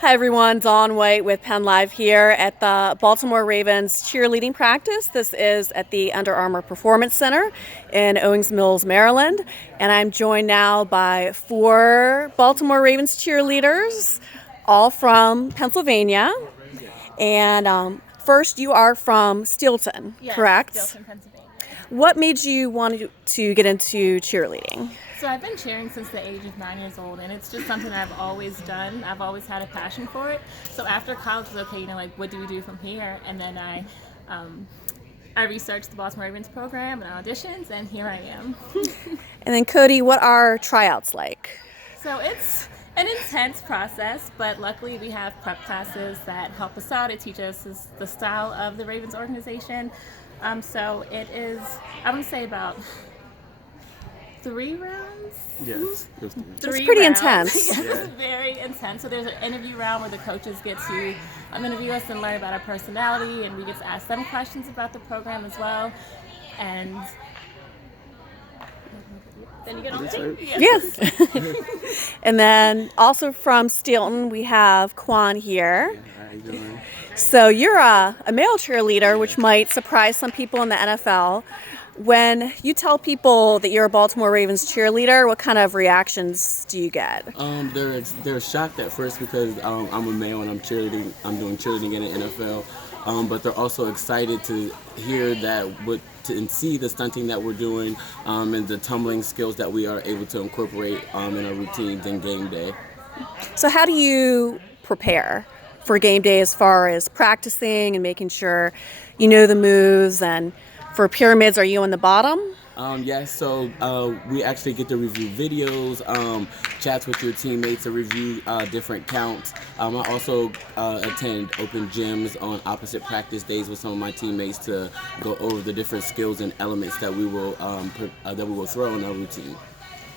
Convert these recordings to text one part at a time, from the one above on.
Hi everyone, Dawn White with PennLive here at the Baltimore Ravens cheerleading practice. This is at the Under Armour Performance Center in Owings Mills, Maryland. And I'm joined now by 4 Baltimore Ravens cheerleaders, all from Pennsylvania. And first, you are from Steelton, Yes, correct? Steelton, Pennsylvania. What made you want to get into cheerleading? So I've been cheering since the age of 9 years old, and it's just something I've always done. I've always had a passion for it. So after college, it was okay, what do we do from here? And then I researched the Baltimore Ravens program and auditions, and here I am. And then Cody, what are tryouts like? So it's an intense process, but luckily we have prep classes that help us out. It teaches us the style of the Ravens organization. So it is, I would say about 3 rounds? Yes. It's pretty intense. Yes, it's very intense. So there's an interview round where the coaches get to interview us and learn about our personality, and we get to ask them questions about the program as well. And then you get on tape. Yes. And then also from Steelton, we have Quan here. How you doing? So you're a male cheerleader, which might surprise some people in the NFL. When you tell people that you're a Baltimore Ravens cheerleader, what kind of reactions do you get? They're shocked at first because I'm a male and I'm cheerleading. I'm doing cheerleading in the NFL, but they're also excited to hear that and see the stunting that we're doing and the tumbling skills that we are able to incorporate in our routines and game day. So how do you prepare for game day as far as practicing and making sure you know the moves? And for pyramids, are you on the bottom? Yes, so we actually get to review videos, chats with your teammates to review different counts. I also attend open gyms on opposite practice days with some of my teammates to go over the different skills and elements that we will throw in our routine.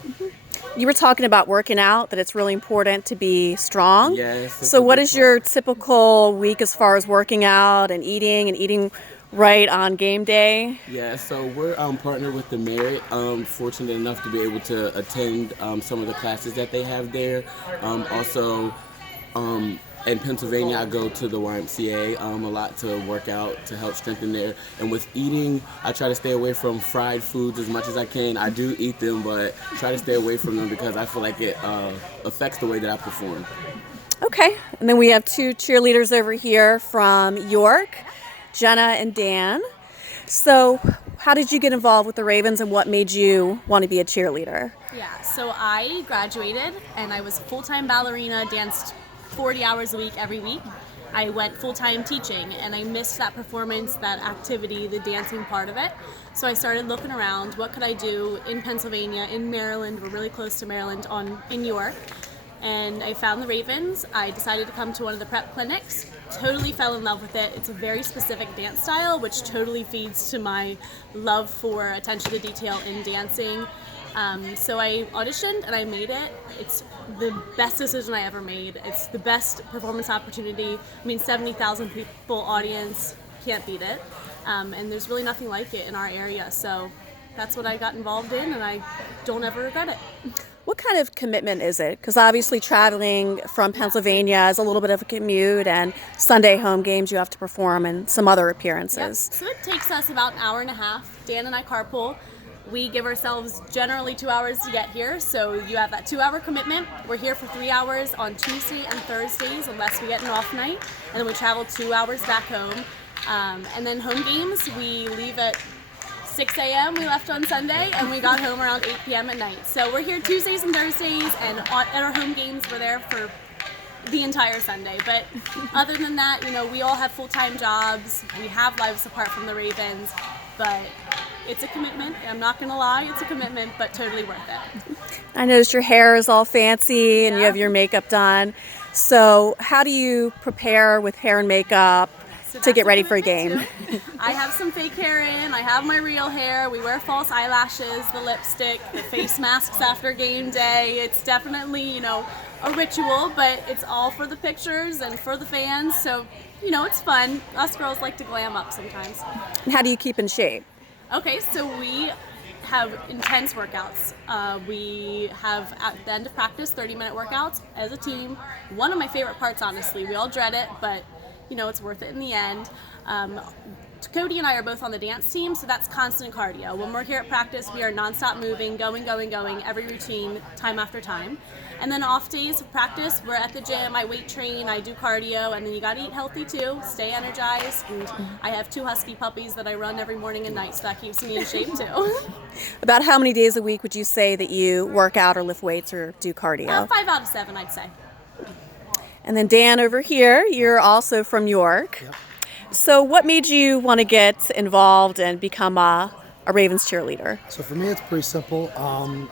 Mm-hmm. You were talking about working out, that it's really important to be strong. Yes. So what is your typical week as far as working out and eating right on game day? Yeah, so we're partnered with the Merit. Fortunate enough to be able to attend some of the classes that they have there. Also, in Pennsylvania, I go to the YMCA a lot to work out to help strengthen there. And with eating, I try to stay away from fried foods as much as I can. I do eat them, but try to stay away from them because I feel like it affects the way that I perform. Okay, and then we have 2 cheerleaders over here from York, Jenna and Dan. So how did you get involved with the Ravens and what made you want to be a cheerleader? Yeah, so I graduated and I was a full-time ballerina, danced 40 hours a week every week. I went full-time teaching and I missed that performance, that activity, the dancing part of it. So I started looking around, what could I do in Pennsylvania, in Maryland, we're really close to Maryland, in York. And I found the Ravens. I decided to come to one of the prep clinics, totally fell in love with it. It's a very specific dance style, which totally feeds to my love for attention to detail in dancing. So I auditioned and I made it. It's the best decision I ever made. It's the best performance opportunity. I mean, 70,000 people audience, can't beat it. And there's really nothing like it in our area. So that's what I got involved in and I don't ever regret it. What kind of commitment is it? Because obviously traveling from Pennsylvania is a little bit of a commute, and Sunday home games you have to perform and some other appearances. Yep. So it takes us about an hour and a half. Dan and I carpool. We give ourselves generally 2 hours to get here, so you have that 2-hour commitment. We're here for 3 hours on Tuesday and Thursdays unless we get an off night, and then we travel 2 hours back home. And then home games, we leave at 6 a.m. we left on Sunday and we got home around 8 p.m. at night. So we're here Tuesdays and Thursdays, and at our home games we're there for the entire Sunday. But other than that, we all have full-time jobs. We have lives apart from the Ravens, but it's a commitment. I'm not going to lie, it's a commitment, but totally worth it. I noticed your hair is all fancy and you Yeah. have your makeup done. So how do you prepare with hair and makeup to get ready for a game? I have some fake hair in, I have my real hair, we wear false eyelashes, the lipstick, the face masks after game day. It's definitely, a ritual, but it's all for the pictures and for the fans, so, it's fun. Us girls like to glam up sometimes. And how do you keep in shape? Okay, so we have intense workouts. We have at the end of practice 30-minute workouts as a team. One of my favorite parts, honestly. We all dread it, but it's worth it in the end. Cody and I are both on the dance team, so that's constant cardio. When we're here at practice, we are nonstop moving, going, every routine, time after time. And then off days of practice, we're at the gym, I weight train, I do cardio, and then you gotta eat healthy too, stay energized, and I have 2 husky puppies that I run every morning and night, so that keeps me in shape too. About how many days a week would you say that you work out or lift weights or do cardio? 5 out of 7, I'd say. And then Dan over here, you're also from York. Yep. So what made you want to get involved and become a Ravens cheerleader? So for me, it's pretty simple.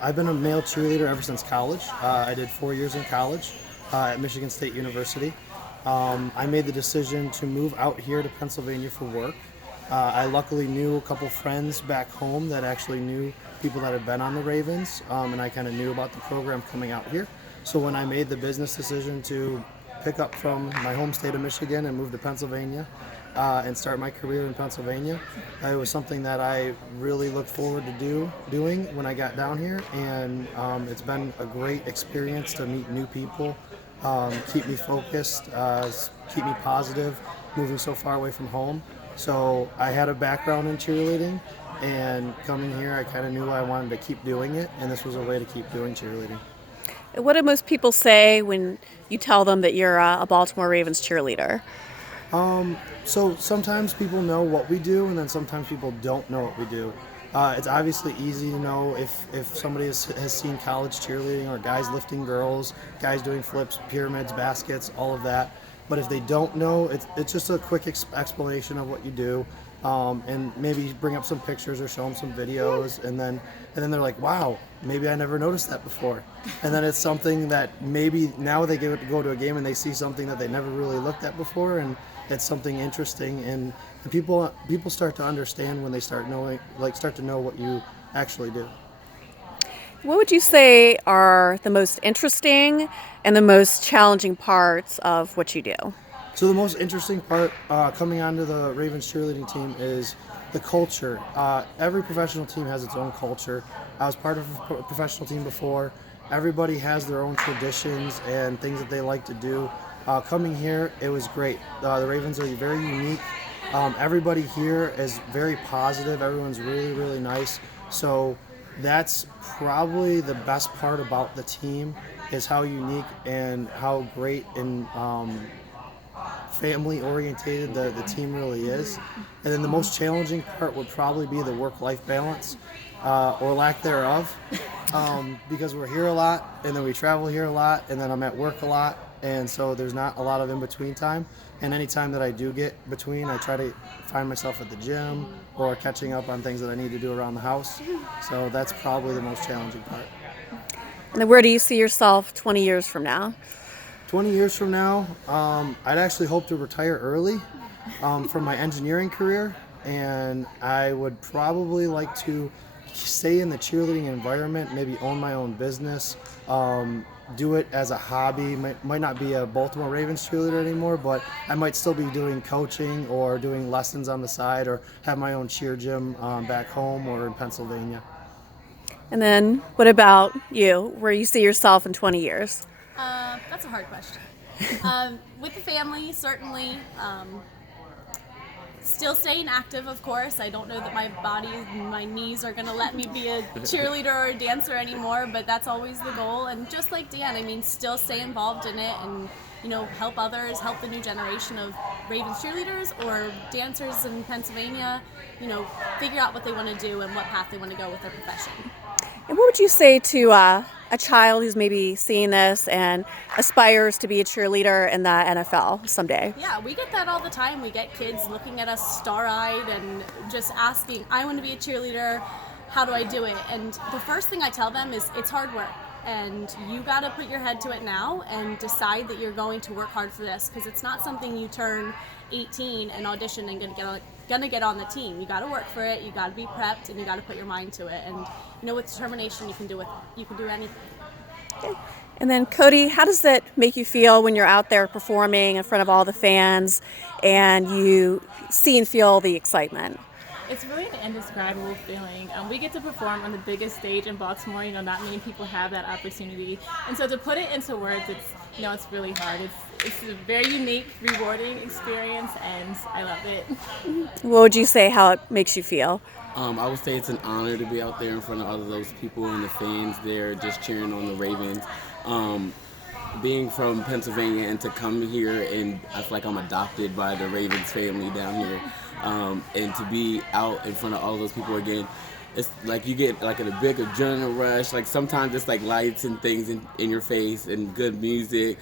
I've been a male cheerleader ever since college. I did 4 years in college at Michigan State University. I made the decision to move out here to Pennsylvania for work. I luckily knew a couple friends back home that actually knew people that had been on the Ravens, and I kind of knew about the program coming out here. So when I made the business decision to pick up from my home state of Michigan and move to Pennsylvania, and start my career in Pennsylvania, it was something that I really looked forward to doing when I got down here, and it's been a great experience to meet new people, keep me focused, keep me positive, moving so far away from home. So I had a background in cheerleading, and coming here I kind of knew I wanted to keep doing it, and this was a way to keep doing cheerleading. What do most people say when you tell them that you're a Baltimore Ravens cheerleader? So sometimes people know what we do, and then sometimes people don't know what we do. It's obviously easy to know if somebody has seen college cheerleading, or guys lifting girls, guys doing flips, pyramids, baskets, all of that. But if they don't know, it's just a quick explanation of what you do, and maybe bring up some pictures or show them some videos, and then they're like, wow, maybe I never noticed that before. And then it's something that maybe now they get to go to a game and they see something that they never really looked at before, and it's something interesting, and people start to understand when they start to know what you actually do. What would you say are the most interesting and the most challenging parts of what you do? So the most interesting part coming onto the Ravens cheerleading team is the culture. Every professional team has its own culture. I was part of a professional team before. Everybody has their own traditions and things that they like to do. Coming here, it was great. The Ravens are very unique. Everybody here is very positive. Everyone's really, really nice. So that's probably the best part about the team, is how unique and how great and family orientated the team really is. And then the most challenging part would probably be the work-life balance, or lack thereof, because we're here a lot, and then we travel here a lot, and then I'm at work a lot, and so there's not a lot of in-between time. And any time that I do get between, I try to find myself at the gym or catching up on things that I need to do around the house. So that's probably the most challenging part. And then where do you see yourself 20 years from now? 20 years from now, I'd actually hope to retire early from my engineering career, and I would probably like to stay in the cheerleading environment, maybe own my own business, do it as a hobby. Might not be a Baltimore Ravens cheerleader anymore, but I might still be doing coaching or doing lessons on the side, or have my own cheer gym back home or in Pennsylvania. And then what about you? Where you see yourself in 20 years? That's a hard question. With the family, certainly. Still staying active, of course. I don't know that my knees are going to let me be a cheerleader or a dancer anymore, but that's always the goal. And just like Dan, I mean, still stay involved in it and, help others, help the new generation of Ravens cheerleaders or dancers in Pennsylvania, figure out what they want to do and what path they want to go with their profession. And what would you say to a child who's maybe seeing this and aspires to be a cheerleader in the NFL someday? Yeah, we get that all the time. We get kids looking at us star-eyed and just asking, I want to be a cheerleader, how do I do it? And the first thing I tell them is it's hard work, and you got to put your head to it now and decide that you're going to work hard for this, because it's not something you turn 18 and audition and gonna get on the team. You got to work for it, you got to be prepped, and you got to put your mind to it. And with determination, you can do anything. Okay. And then Cody, how does that make you feel when you're out there performing in front of all the fans and you see and feel the excitement? It's really an indescribable feeling. We get to perform on the biggest stage in Baltimore. Not many people have that opportunity, and so to put it into words, it's really hard. It's a very unique, rewarding experience, and I love it. What would you say how it makes you feel? I would say it's an honor to be out there in front of all of those people and the fans there just cheering on the Ravens. Being from Pennsylvania and to come here, and I feel like I'm adopted by the Ravens family down here, and to be out in front of all of those people again, it's like you get like a big adrenaline rush. Like sometimes it's like lights and things in your face and good music.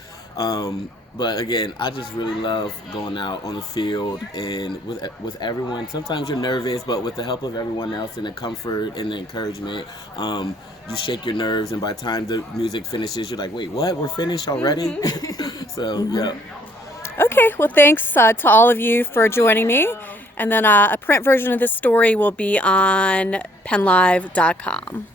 But again, I just really love going out on the field and with everyone. Sometimes you're nervous, but with the help of everyone else and the comfort and the encouragement, you shake your nerves. And by the time the music finishes, you're like, wait, what? We're finished already? So, yeah. Okay, well, thanks to all of you for joining me. And then a print version of this story will be on PennLive.com.